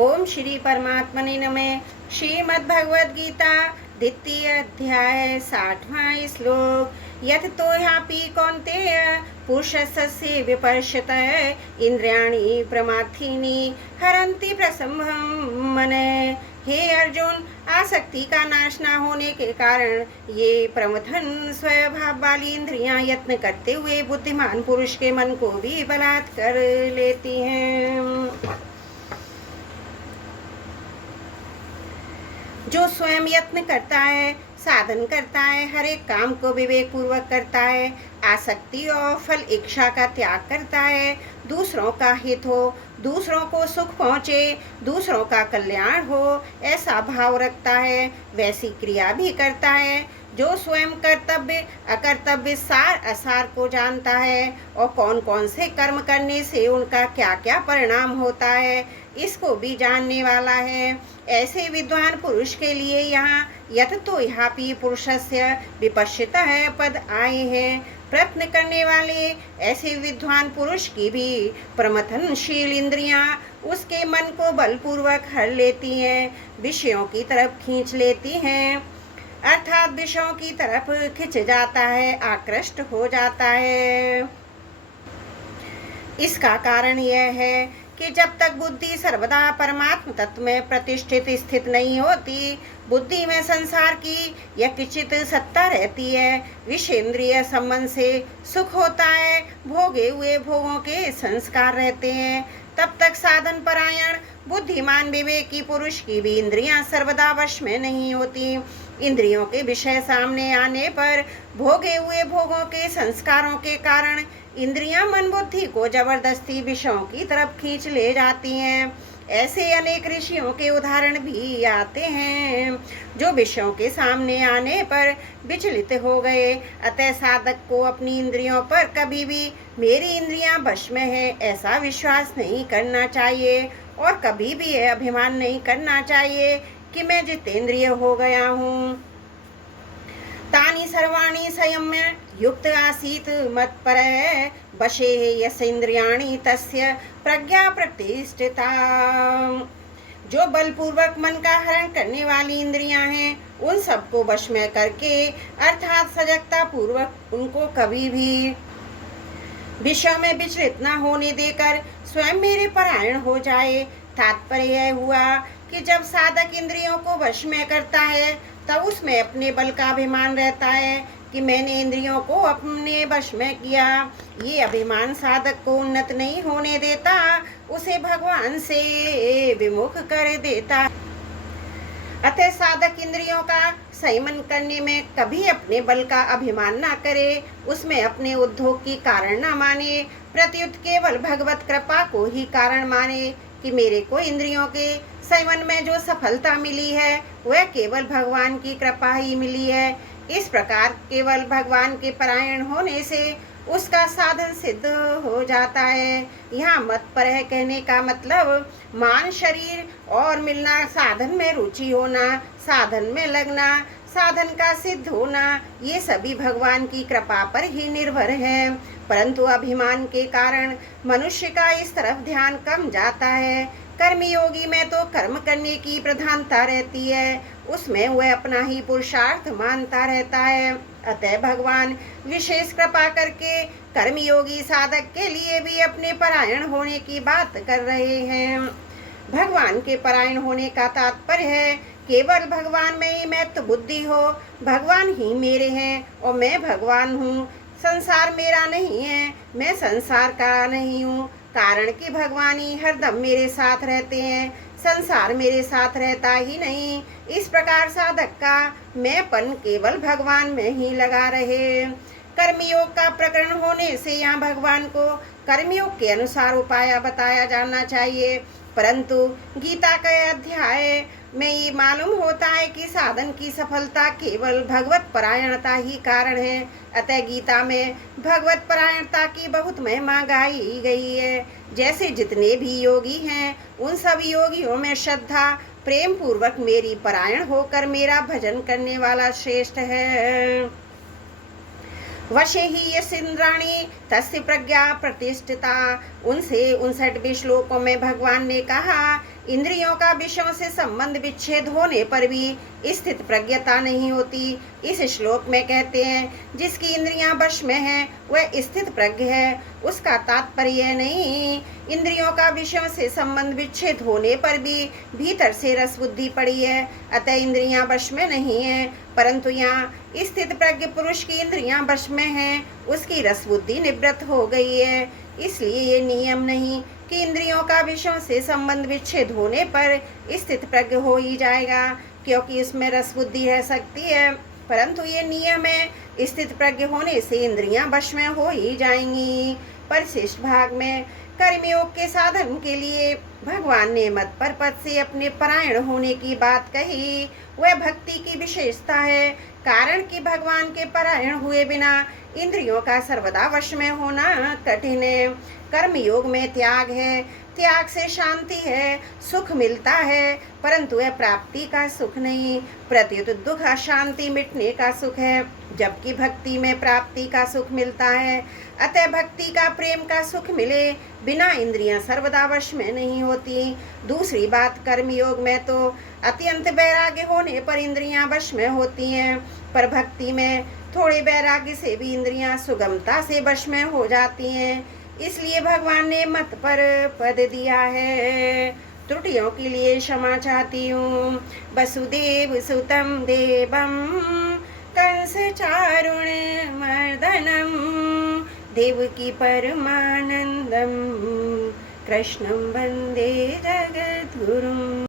ओम श्री परमात्मने नमः। श्रीमद्भगवद गीता द्वितीय अध्याय 60वां श्लोक। यत तो ह्यापि कौन्तेय पुरुषस्य विपर्शतः इंद्रियाणि प्रमाथीनि हरन्ति प्रसंभं मन। हे अर्जुन, आसक्ति का नाश न होने के कारण ये प्रमथन स्वभाव वाली इंद्रियां यत्न करते हुए बुद्धिमान पुरुष के मन को भी बलात् कर लेती हैं। जो स्वयं यत्न करता है, साधन करता है, हर एक काम को विवेक पूर्वक करता है, आसक्ति और फल इच्छा का त्याग करता है, दूसरों का हित हो, दूसरों को सुख पहुँचे, दूसरों का कल्याण हो, ऐसा भाव रखता है, वैसी क्रिया भी करता है। जो स्वयं कर्तव्य अकर्तव्य सार असार को जानता है और कौन कौन से कर्म करने से उनका क्या क्या परिणाम होता है, इसको भी जानने वाला है, ऐसे विद्वान पुरुष के लिए यहाँ यत तो ह्यापि पुरुषस्य विपश्चितः पद आए हैं। प्रयत्न करने वाले ऐसे विद्वान पुरुष की भी प्रमथनशील इंद्रियां उसके मन को बलपूर्वक हर लेती हैं, विषयों की तरफ खींच लेती हैं, अर्थात विषयों की तरफ खिंच जाता है, आकृष्ट हो जाता है। इसका कारण यह है कि जब तक बुद्धि सर्वदा परमात्म तत्व में प्रतिष्ठित स्थित नहीं होती, बुद्धि में संसार की यह किंचित सत्ता रहती है, विषेंद्रिय संबंध से सुख होता है, भोगे हुए भोगों के संस्कार रहते हैं, तब तक साधन परायण बुद्धिमान विवेकी पुरुष की भी इंद्रियां सर्वदा वश में नहीं होती। इंद्रियों के विषय सामने आने पर भोगे हुए भोगों के संस्कारों के कारण इंद्रियां मन बुद्धि को जबरदस्ती विषयों की तरफ खींच ले जाती हैं। ऐसे अनेक ऋषियों के उदाहरण भी आते हैं जो विषयों के सामने आने पर विचलित हो गए। अतः साधक को अपनी इंद्रियों पर कभी भी मेरी इंद्रियां वश में है ऐसा विश्वास नहीं करना चाहिए और कभी भी यह अभिमान नहीं करना चाहिए कि मैं जितेंद्रिय हो गया हूँ। तानि सर्वाणि संयम्य युक्त आसीत मत्परः वशे यस्येन्द्रियाणि तस्य प्रज्ञा प्रतिष्ठिता। जो बलपूर्वक मन का हरण करने वाली इंद्रियां हैं, उन सबको वश में करके अर्थात सजगता पूर्वक उनको कभी भी विषय में विचलित न होने देकर स्वयं मेरे परायण हो जाए। तात्पर्य यह हुआ कि जब साधक इंद्रियों को वश में करता है तब उसमें अपने बल का अभिमान रहता है कि मैंने इंद्रियों को अपने वश में किया। ये अभिमान साधक को उन्नत नहीं होने देता, उसे भगवान से विमुख कर देता। अतः साधक इंद्रियों का संयमन करने में कभी अपने बल का अभिमान न करे, उसमें अपने उद्योग की कारण न माने, प्रत्युत केवल भगवत कृपा को ही कारण माने कि मेरे को इंद्रियों के संयमन में जो सफलता मिली है वह केवल भगवान की कृपा ही मिली है। इस प्रकार केवल भगवान के परायण होने से उसका साधन सिद्ध हो जाता है। यहाँ मत पर कहने का मतलब मान शरीर और मिलना, साधन में रुचि होना, साधन में लगना, साधन का सिद्ध होना, ये सभी भगवान की कृपा पर ही निर्भर है। परंतु अभिमान के कारण मनुष्य का इस तरफ ध्यान कम जाता है। कर्मयोगी में तो कर्म करने की प्रधानता रहती है, उसमें वह अपना ही पुरुषार्थ मानता रहता है। अतः भगवान विशेष कृपा करके कर्मयोगी साधक के लिए भी अपने परायण होने की बात कर रहे हैं। भगवान के परायण होने का तात्पर्य है केवल भगवान में ही महत्व बुद्धि हो, भगवान ही मेरे हैं और मैं भगवान हूँ, संसार मेरा नहीं है, मैं संसार का नहीं हूँ, कारण कि भगवान ही हरदम मेरे साथ रहते हैं, संसार मेरे साथ रहता ही नहीं। इस प्रकार साधक का मैंपन केवल भगवान में ही लगा रहे। कर्मयोग का प्रकरण होने से यहाँ भगवान को कर्मयोग के अनुसार उपाय बताया जाना चाहिए, परंतु गीता के अध्याय में ये मालूम होता है कि साधन की सफलता केवल भगवत परायणता ही कारण है। अतः गीता में भगवत परायणता की बहुत महिमा गाई गई है। जैसे जितने भी योगी हैं उन सभी योगियों में श्रद्धा प्रेम पूर्वक मेरी परायण होकर मेरा भजन करने वाला श्रेष्ठ है। वशे ही यस्येन्द्रियाणि तस्य प्रज्ञा प्रतिष्ठिता। उनसे 59वें श्लोकों में भगवान ने कहा, इंद्रियों का विषयों से संबंध विच्छेद होने पर भी स्थित प्रज्ञता नहीं होती। इस श्लोक में कहते हैं, जिसकी इंद्रियां वश में हैं वह स्थित प्रज्ञ है। उसका तात्पर्य नहीं इंद्रियों का विषयों से संबंध विच्छेद होने पर भी भीतर से रस बुद्धि पड़ी है, अतः इंद्रियां वश में नहीं है, परंतु यहाँ स्थित प्रज्ञ पुरुष की इंद्रियां वश में हैं, उसकी रस बुद्धि निवृत्त हो गई है। इसलिए ये नियम नहीं कि इंद्रियों का विषयों से संबंध विच्छेद होने पर स्थित प्रज्ञ हो ही जाएगा, क्योंकि इसमें रस बुद्धि रह सकती है, परंतु ये नियम है स्थित प्रज्ञ होने से इंद्रियां वश में हो ही जाएंगी। परिशिष्ट भाग में कर्मयोग के साधन के लिए भगवान ने मत पर पद से अपने परायण होने की बात कही। वह भक्ति की विशेषता है, कारण कि भगवान के परायण हुए बिना इंद्रियों का सर्वदा वश में होना कठिन है। कर्मयोग में त्याग है, त्याग से शांति है, सुख मिलता है, परंतु वह प्राप्ति का सुख नहीं, प्रत्युत दुख शांति मिटने का सुख है, जबकि भक्ति में प्राप्ति का सुख मिलता है। अतः भक्ति का प्रेम का सुख मिले बिना इंद्रियां सर्वदा वश में नहीं होती। दूसरी बात, कर्मयोग में तो अत्यंत वैराग्य होने पर इंद्रियां वश में होती हैं, पर भक्ति में थोड़े वैराग्य से भी इंद्रियां सुगमता से वश में हो जाती हैं। इसलिए भगवान ने मत पर पद दिया है। त्रुटियों के लिए क्षमा चाहती हूँ। वसुदेव सुतम देवम कंस चारुण मर्दनम देवकी परमानंदम कृष्णं वंदे जगद्गुरुम्।